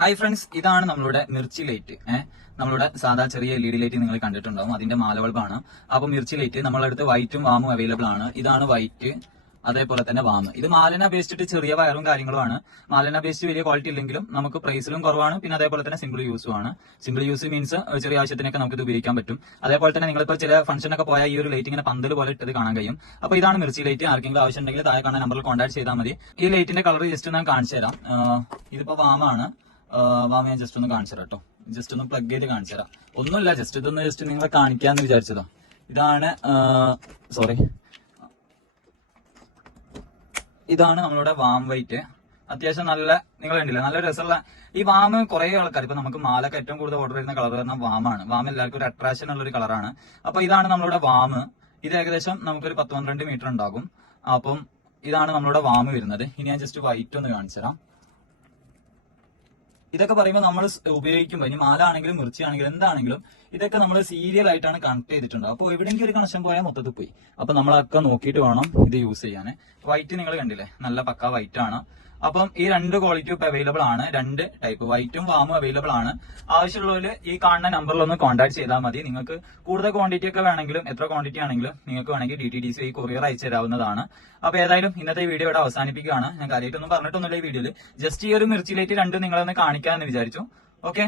Hi friends, ഇതാണ് നമ്മളുടെ Mirchi light. നമ്മളുടെ സാധാ ചെറിയ LED ലൈറ്റ് നിങ്ങൾ കണ്ടിട്ടുണ്ടാവും. അതിന്റെ മാല ബൾബാണ്. അപ്പൊ മിർച്ചി ലൈറ്റ് നമ്മളുടെ അടുത്ത് വൈറ്റും വാമും അവൈലബിൾ ആണ്. ഇതാണ് വൈറ്റ്, അതേപോലെ തന്നെ വാമ്. ഇത് മാലിനെ അപേക്ഷിച്ചിട്ട് ചെറിയ വയറും കാര്യങ്ങളുമാണ്. മാലിനെ അപേക്ഷിച്ച് വലിയ ക്വാളിറ്റി ഇല്ലെങ്കിലും നമുക്ക് പ്രൈസിലും കുറവാണ്. പിന്നെ അതേപോലെ തന്നെ സിംഗിൾ യൂസും ആണ്. സിംഗിൾ യൂസ് മീൻസ് ചെറിയ ആവശ്യത്തിനൊക്കെ നമുക്ക് ഇത് ഉപയോഗിക്കാൻ പറ്റും. അതേപോലെ തന്നെ നിങ്ങളിപ്പോൾ ചില ഫംഗ്ഷനൊക്കെ പോയാൽ ഈ ഒരു ലൈറ്റ് ഇങ്ങനെ പന്തൽ പോലെ ഇട്ടത് കാണാൻ കഴിയും. അപ്പൊ ഇതാണ് മിർച്ചി ലൈറ്റ്. ആർക്കെങ്കിലും ആവശ്യം ഉണ്ടെങ്കിൽ താഴെ കാണാൻ നമ്പറിൽ കോൺടാക്ട് ചെയ്താൽ മതി. ഈ ലൈറ്റിന്റെ കളർ ജസ്റ്റ് ഞാൻ കാണിച്ചു തരാം. ഇതിപ്പോ വാമാണ്. വാമ ഞാൻ ജസ്റ്റ് ഒന്ന് കാണിച്ചു തരാം കേട്ടോ. ജസ്റ്റ് ഒന്ന് പ്ലഗ് ചെയ്ത് കാണിച്ചു തരാം. ഒന്നുമില്ല, ജസ്റ്റ് ഇതൊന്ന് ജസ്റ്റ് നിങ്ങളെ കാണിക്കാന്ന് വിചാരിച്ചതാ. ഇതാണ് ഇതാണ് നമ്മളുടെ വാം വൈറ്റ്. അത്യാവശ്യം നല്ല, നിങ്ങൾ കണ്ടില്ല, നല്ല രസമുള്ള ഈ വാമ്. കുറെ ആൾക്കാർ ഇപ്പൊ നമുക്ക് മാലൊക്കെ ഏറ്റവും കൂടുതൽ ഓർഡർ ചെയ്യുന്ന കളർ പറഞ്ഞാൽ വാമാണ്. വാം എല്ലാവർക്കും ഒരു അട്രാക്ഷൻ ഉള്ള ഒരു കളറാണ്. അപ്പൊ ഇതാണ് നമ്മളുടെ വാമ്. ഇത് ഏകദേശം നമുക്കൊരു 10-12 മീറ്റർ ഉണ്ടാകും. അപ്പം ഇതാണ് നമ്മളുടെ വാമ് വരുന്നത്. ഇനി ഞാൻ ജസ്റ്റ് വൈറ്റ് ഒന്ന് കാണിച്ചു തരാം. ഇതൊക്കെ പറയുമ്പോൾ നമ്മൾ ഉപയോഗിക്കുമ്പോൾ ഇനി മാല ആണെങ്കിലും മിർച്ചി ആണെങ്കിലും എന്താണെങ്കിലും ഇതൊക്കെ നമ്മൾ സീരിയൽ ആയിട്ടാണ് കണക്ട് ചെയ്തിട്ടുണ്ട്. അപ്പോൾ എവിടെയെങ്കിലും ഒരു കണക്ഷൻ പോയാൽ മൊത്തത്തിൽ പോയി. അപ്പൊ നമ്മളൊക്കെ നോക്കിയിട്ട് വേണം ഇത് യൂസ് ചെയ്യാൻ. വൈറ്റ് നിങ്ങൾ കണ്ടില്ലേ, നല്ല പക്ക വൈറ്റ് ആണ്. അപ്പം ഈ രണ്ട് ക്വാളിറ്റി ഇപ്പൊ അവൈലബിൾ ആണ്. രണ്ട് ടൈപ്പ് വൈറ്റും വാമും അവൈലബിൾ ആണ്. ആവശ്യമുള്ളവര് ഈ കാണുന്ന നമ്പറിൽ ഒന്ന് കോൺടാക്ട് ചെയ്താൽ മതി. നിങ്ങൾക്ക് കൂടുതൽ ക്വാണ്ടിറ്റി ഒക്കെ വേണമെങ്കിലും എത്ര ക്വാണ്ടിറ്റി ആണെങ്കിലും നിങ്ങൾക്ക് വേണമെങ്കിൽ DTDC വഴി കൊറിയർ അയച്ചു തരാവുന്നതാണ്. അപ്പൊ ഏതായാലും ഇന്നത്തെ വീഡിയോ ഇവിടെ അവസാനിപ്പിക്കുകയാണ്. ഞാൻ കാര്യമായിട്ടൊന്നും പറഞ്ഞിട്ടൊന്നുമില്ല ഈ വീഡിയോയിൽ. ജസ്റ്റ് ഈ ഒരു മിർച്ചി ലൈറ്റ് രണ്ടും നിങ്ങളൊന്ന് കാണിക്കാമെന്ന് വിചാരിച്ചു. ഓക്കെ.